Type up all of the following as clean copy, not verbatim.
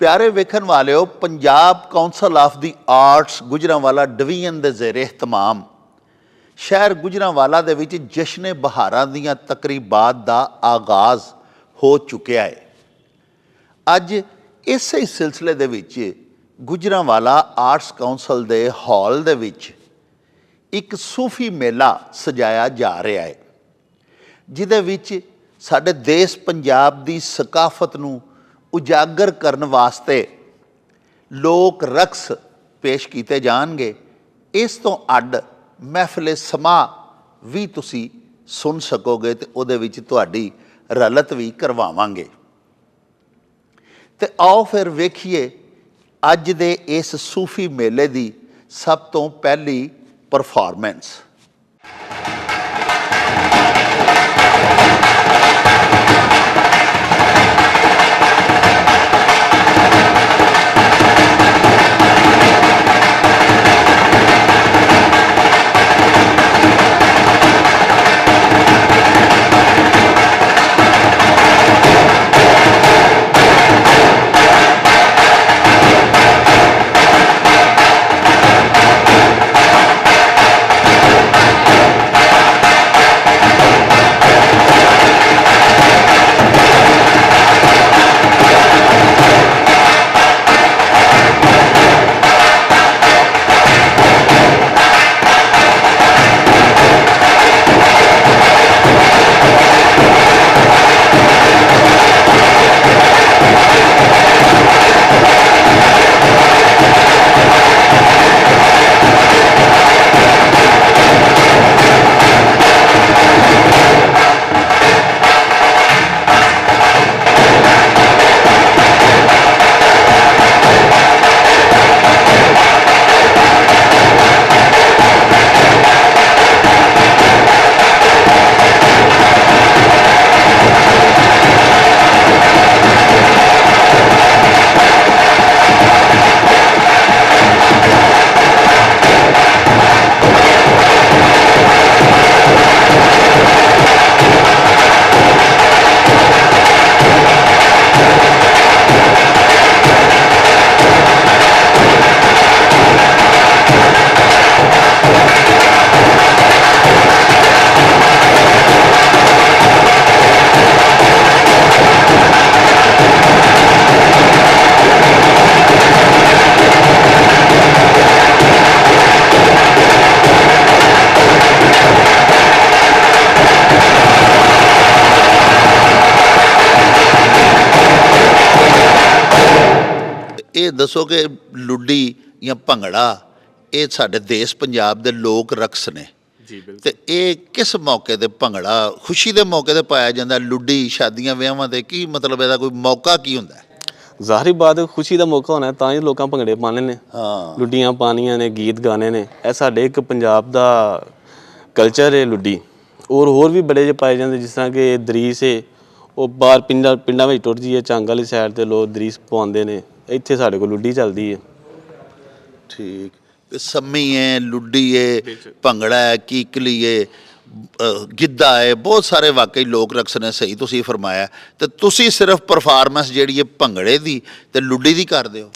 प्यारे वेखन वालिओ, Punjab council of the arts Gujranwala division के ज़ेरे इहतमाम शहर गुजरांवाला दे विच जश्न बहारां दीयां तकरीबात का आगाज़ हो चुकिया है। अज इस ही सिलसिले दे विच गुजरांवाला आर्ट्स काउंसल के हॉल दे विच एक सूफी मेला सजाया जा रहा है, जिहदे विच साडे देश पंजाब की सकाफत नूं उजागर करन वास्ते लोक रक्स पेश किए जाणगे। इस तो अड महफिल समा भी तुसी सुन सकोगे ते उहदे विच तुहाडी रलत भी करवावांगे। ते आओ फिर वेखिए अज दे इस सूफी मेले की सब तो पहली परफॉर्मेंस। ये दसो कि लुड्डी या भंगड़ा ये साडे देश पंजाब दे लोक रक्स ने जी बिल्कुल। ते ये किस मौके ते भंगड़ा खुशी दे मौके ते पाया जांदा, लुड्डी शादियां विआहां ते की मतलब इहदा कोई मौका की हुंदा है? ਜ਼ਾਹਰੀ ਬਾਤ ਖੁਸ਼ੀ ਦਾ ਮੌਕਾ ਹੋਣਾ ਤਾਂ ਹੀ ਲੋਕਾਂ ਭੰਗੜੇ ਪਾਣੇ ਨੇ, हाँ ਲੁੱਡੀਆਂ ਪਾਣੀਆਂ ਨੇ, ਗੀਤ ਗਾਣੇ ਨੇ। ਇਹ ਸਾਡੇ ਇੱਕ ਪੰਜਾਬ ਦਾ ਕਲਚਰ ਹੈ ਲੁੱਡੀ। ਹੋਰ ਵੀ ਬੜੇ ਜਿਹੇ ਪਾਏ ਜਾਂਦੇ, ਜਿਸ ਤਰ੍ਹਾਂ ਕਿ ਦਰੀਸ ਹੈ, ਉਹ ਬਾਹਰ ਪਿੰਡਾਂ ਵਿੱਚ ਟੁੱਟਦੀ ਹੈ। ਝੰਗ ਵਾਲੀ ਸਾਈਡ ਤੇ ਲੋਕ ਦਰੀਸ ਪਵਾਉਂਦੇ ਨੇ, ਇੱਥੇ ਸਾਡੇ ਕੋਲ ਲੁੱਡੀ ਚੱਲਦੀ ਹੈ। ठीक। ते सम्मी है, लुड्डी है, भंगड़ा है, कीकली है, गिद्धा है, बहुत सारे वाकई लोक रक्स ने। सही तुसी फरमाया। तो तुसी सिर्फ परफॉर्मेंस जिहड़ी है भंगड़े दी ते लुड्डी दी करदे हो?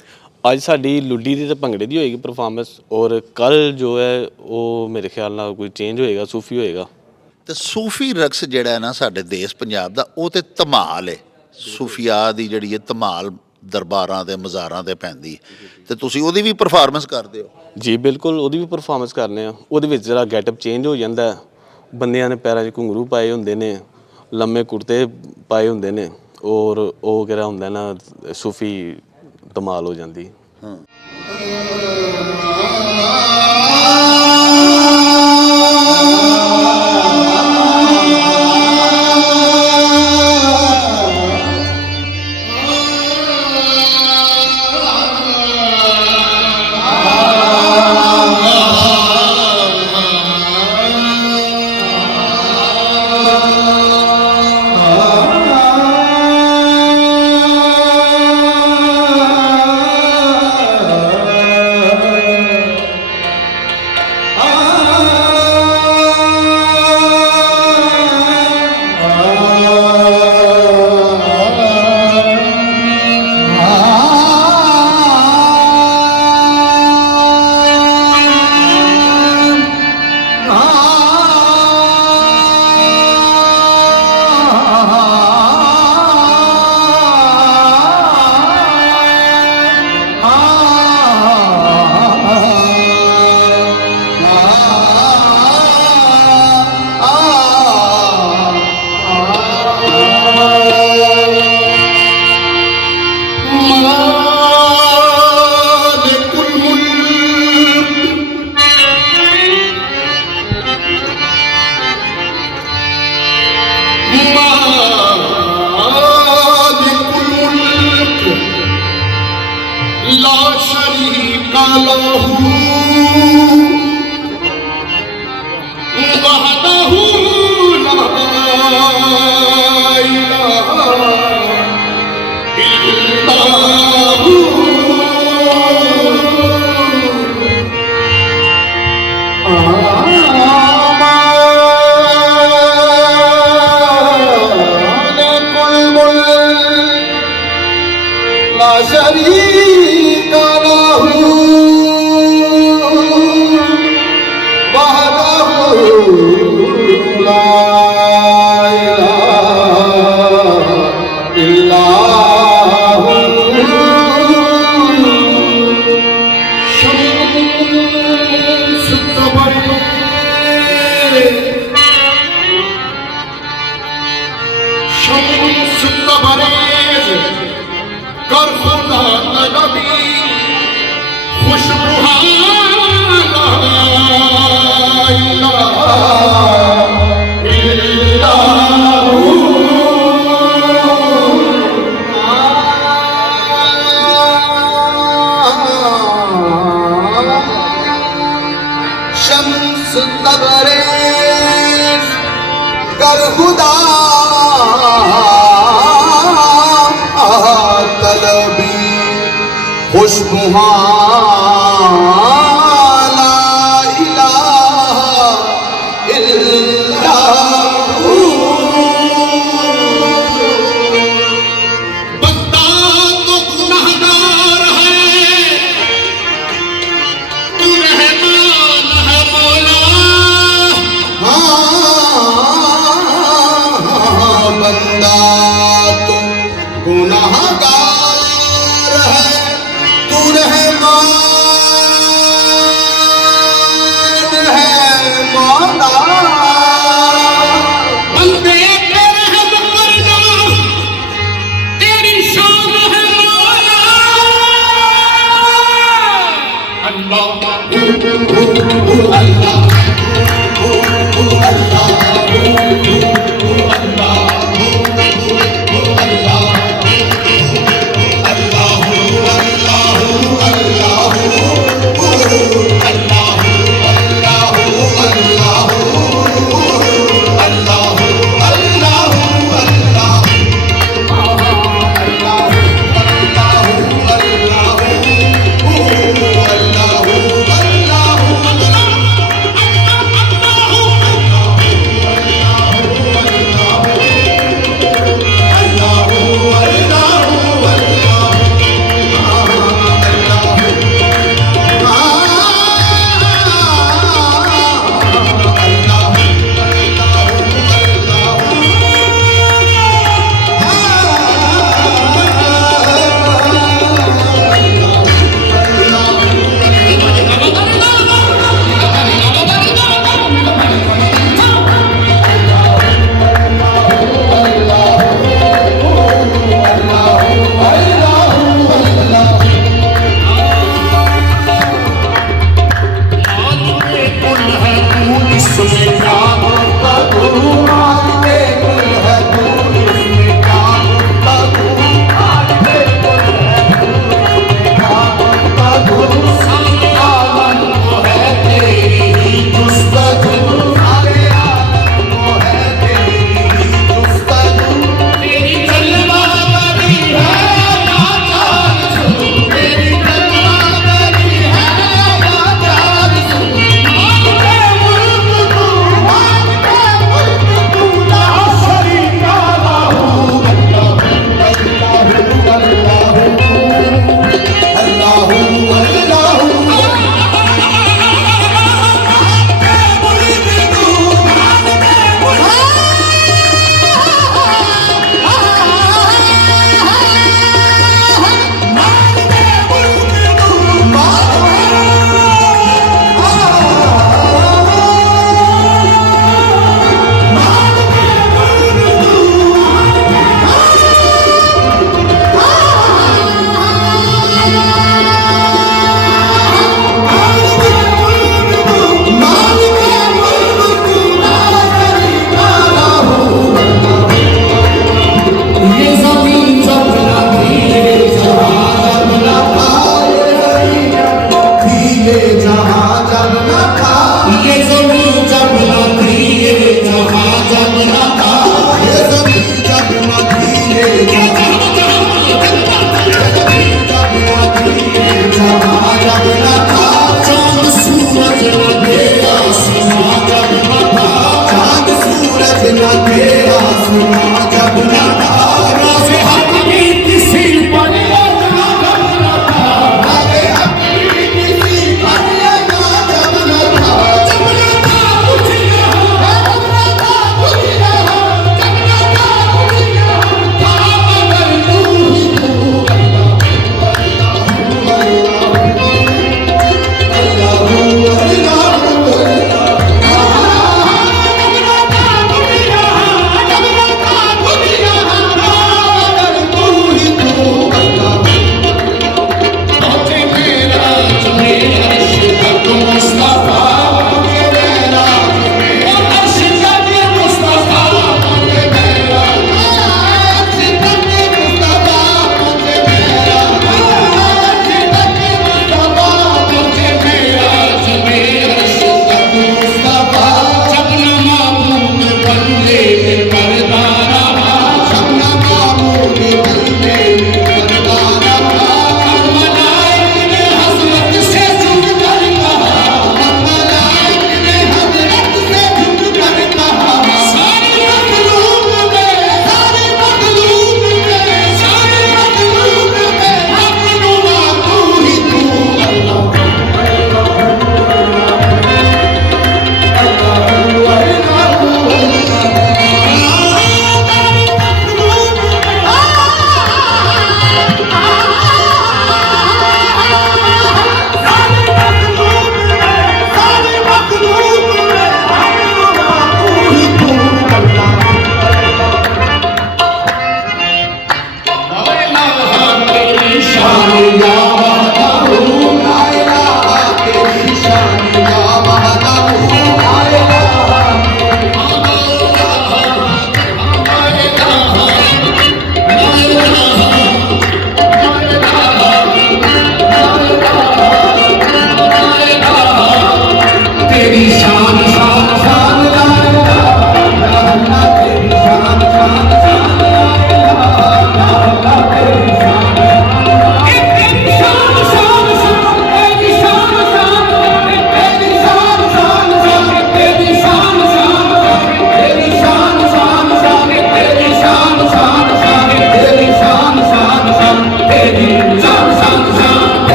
ਅੱਜ ਸਾਡੀ ਲੁੱਡੀ ਦੀ ਤੇ ਭੰਗੜੇ ਦੀ ਹੋਏਗੀ ਪਰਫਾਰਮੈਂਸ, ਔਰ ਕੱਲ ਜੋ ਹੈ ਉਹ ਮੇਰੇ ਖਿਆਲ ਨਾਲ ਕੋਈ ਚੇਂਜ ਹੋਏਗਾ, ਸੂਫੀ ਹੋਏਗਾ। ਤੇ ਸੂਫੀ ਰਕਸ ਜਿਹੜਾ ਹੈ ਨਾ ਸਾਡੇ ਦੇਸ਼ ਪੰਜਾਬ ਦਾ, ਉਹ ਤੇ ਧਮਾਲ ਹੈ। ਸੂਫੀਆ ਦੀ ਜਿਹੜੀ ਹੈ ਧਮਾਲ ਦਰਬਾਰਾਂ ਤੇ ਮਜ਼ਾਰਾਂ ਤੇ ਪੈਂਦੀ ਤੇ ਤੁਸੀਂ ਉਹਦੀ ਵੀ ਪਰਫਾਰਮੈਂਸ ਕਰਦੇ ਹੋ? ਜੀ ਬਿਲਕੁਲ, ਉਹਦੀ ਵੀ ਪਰਫਾਰਮੈਂਸ ਕਰਨੇ ਆ। ਉਹਦੇ ਵਿੱਚ ਜਿਹੜਾ ਗੈਟਅਪ ਚੇਂਜ ਹੋ ਜਾਂਦਾ, ਬੰਦਿਆਂ ਨੇ ਪੈਰਾਂ 'ਚ ਘੁੰਗਰੂ ਪਾਏ ਹੁੰਦੇ ਨੇ, ਲੰਮੇ ਕੁੜਤੇ ਪਾਏ ਹੁੰਦੇ ਨੇ, ਔਰ ਉਹ ਕਿਹੜਾ ਹੁੰਦਾ ਨਾ ਸੂਫੀ ਧਮਾਲ ਹੋ ਜਾਂਦੀ। ਹਾਂ। ah शरीक लहू वहदहू ला इलाहा इल्लल्लाहु शम्स तबरेज़ कर खुदा नबी खुशबू शम्स तबरेज़ कर खुदा तलबी खुशबू ला इलाहा इल्लल्लाहु बंदा तो गुनहगार है तू रहमान है मौला बंदा तो गुनहगार है तू रहमान है मौला बंदे पे रहम करना तेरी शान है मौला अल्लाह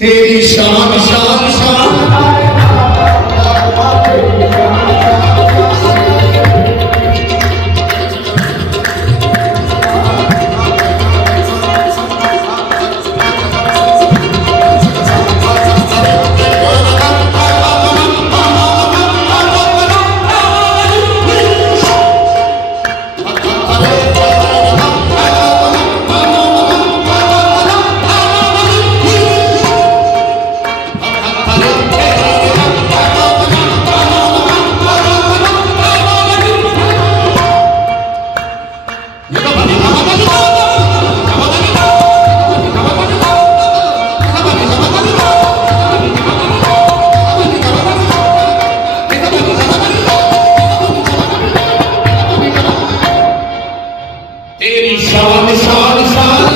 तेरी शान शान शान तेरी शान शान शान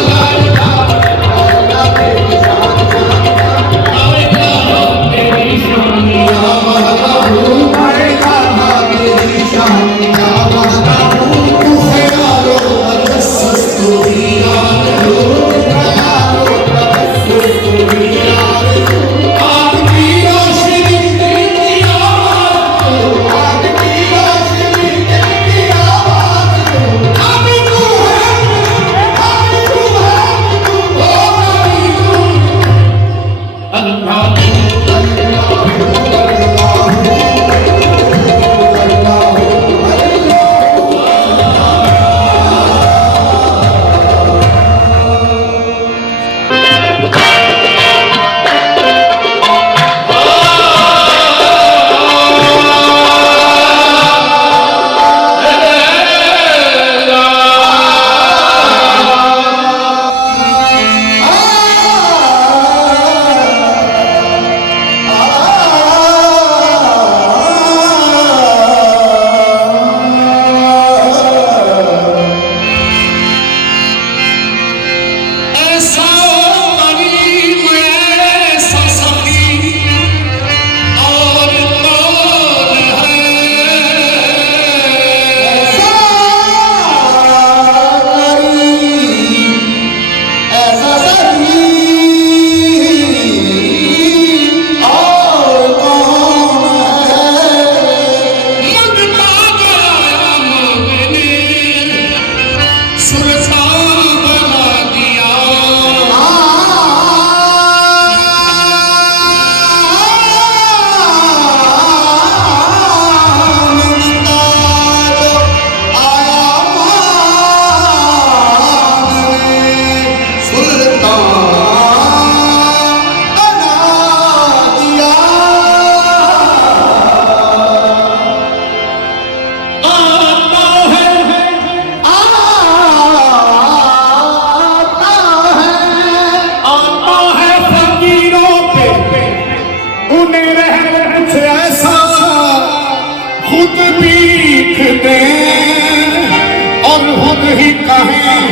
ही कहें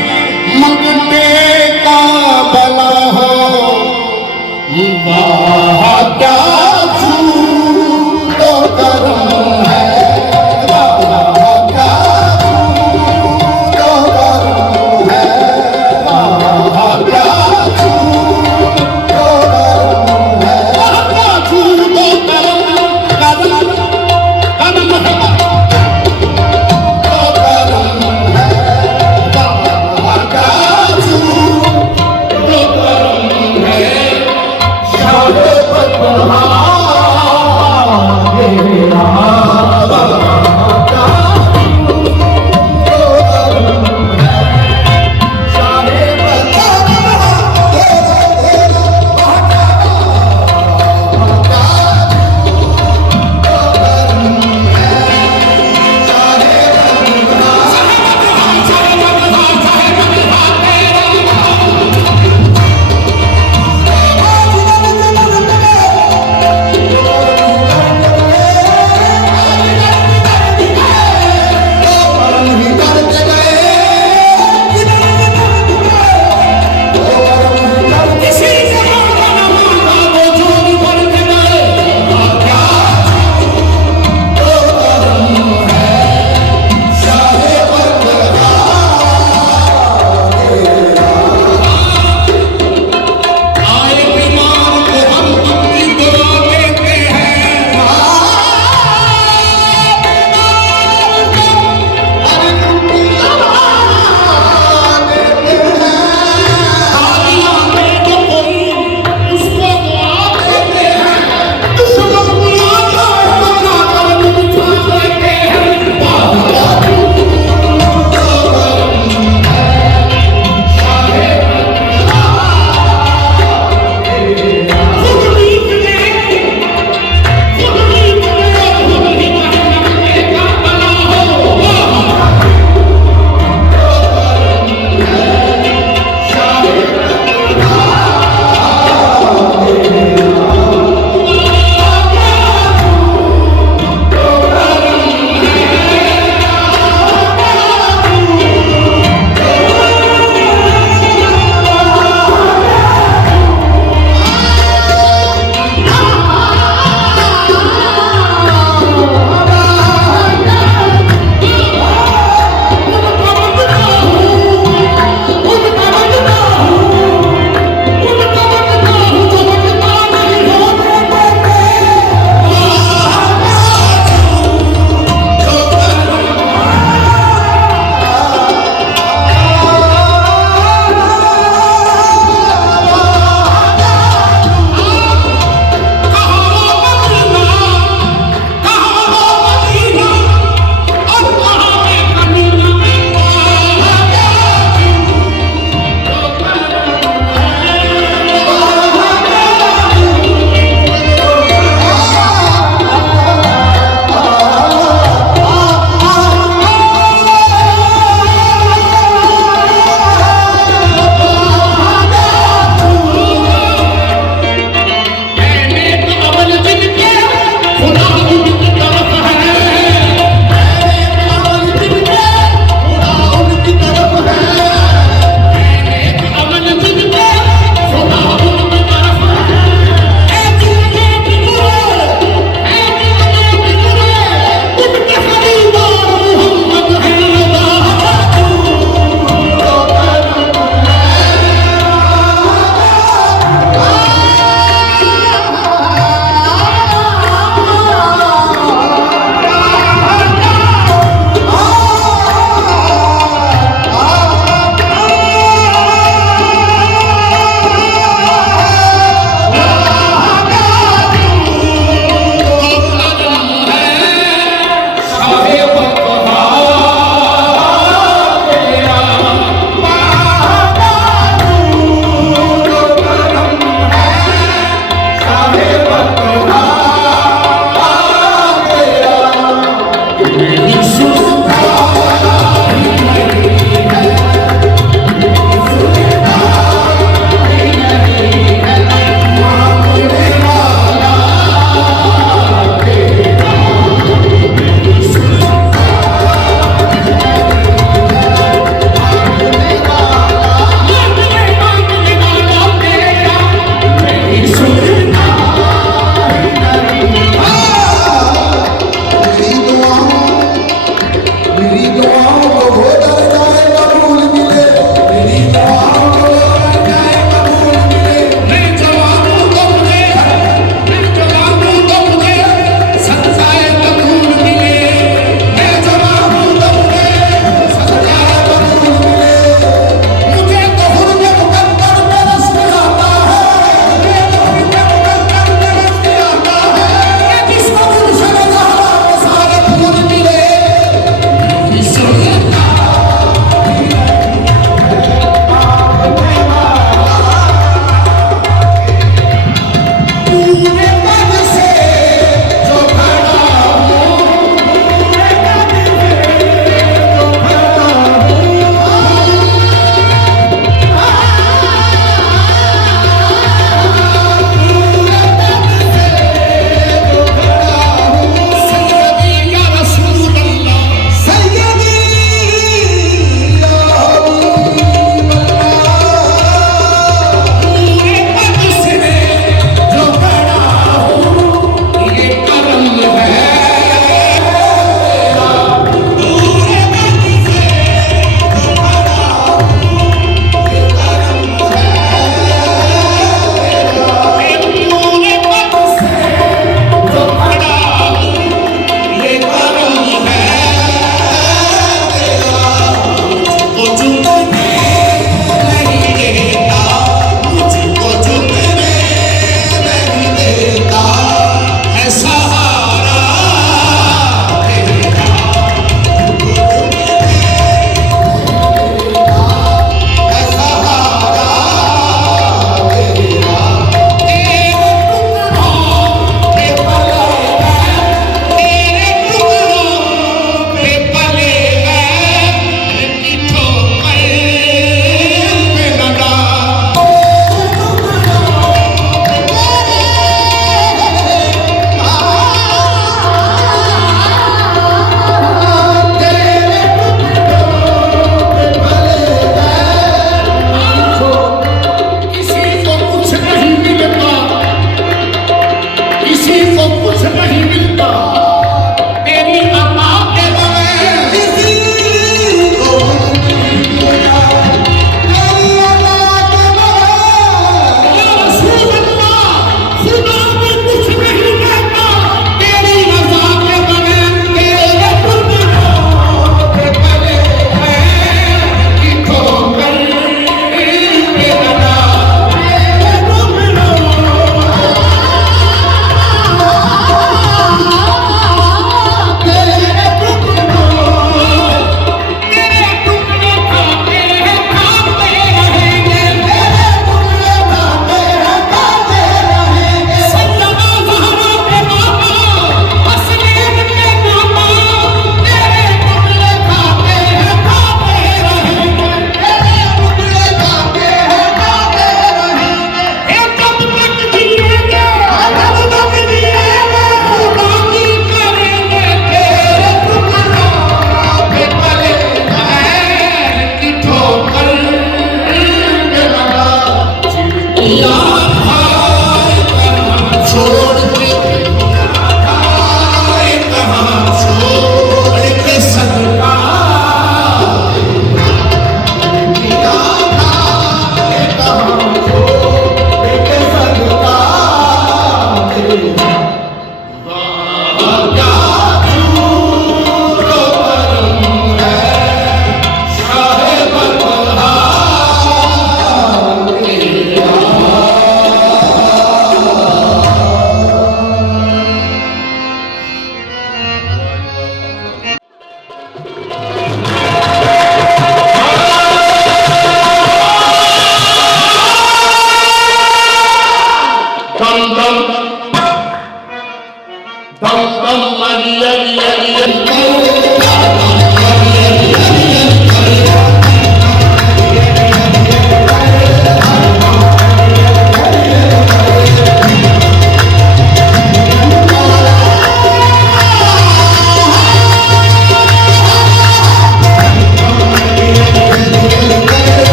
मंगते का भला हो वाह क्या तो करम है वाह क्या तो करम है वाह क्या तो करम है वाह क्या तो करम है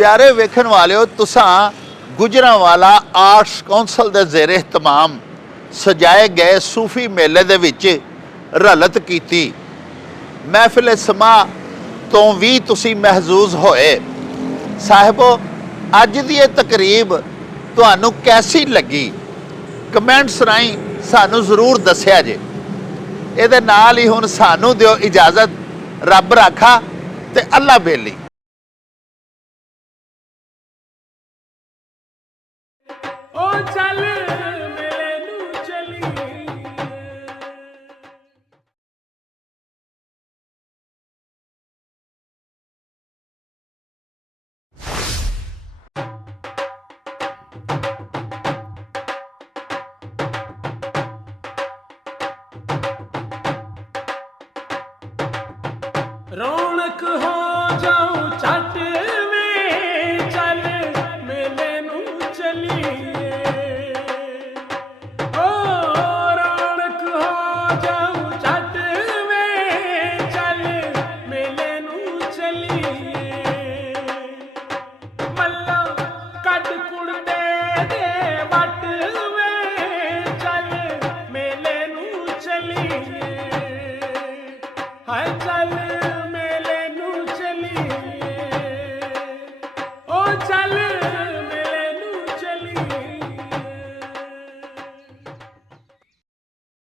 प्यारे वेखन वालियो तुसां गुजरांवाला आर्ट्स कौंसल दे ज़ेरे इह्तमाम सजाए गए सूफी मेले दे विच रलत कीती। महफिल समा ਤੋਂ ਵੀ ਤੁਸੀਂ ਮਹਿਜ਼ੂਜ਼ ਹੋਏ। ਸਾਹਿਬੋ, ਅੱਜ ਦੀ ਇਹ ਤਕਰੀਬ ਤੁਹਾਨੂੰ ਕੈਸੀ ਲੱਗੀ? ਕਮੈਂਟਸ ਰਾਹੀਂ ਸਾਨੂੰ ਜ਼ਰੂਰ ਦੱਸਿਆ ਜੇ। ਇਹਦੇ ਨਾਲ ਹੀ ਹੁਣ ਸਾਨੂੰ ਦਿਓ ਇਜਾਜ਼ਤ। ਰੱਬ ਰਾਖਾ ਤੇ ਅੱਲਾ ਬੇਲੀ। ਉਹ ਚੱਲ ਮੇਲੇ ਨੂੰ ਚਲੀਏ। ਰੌਣਕ ਹੋ ਜਾਊ ਛੱਟ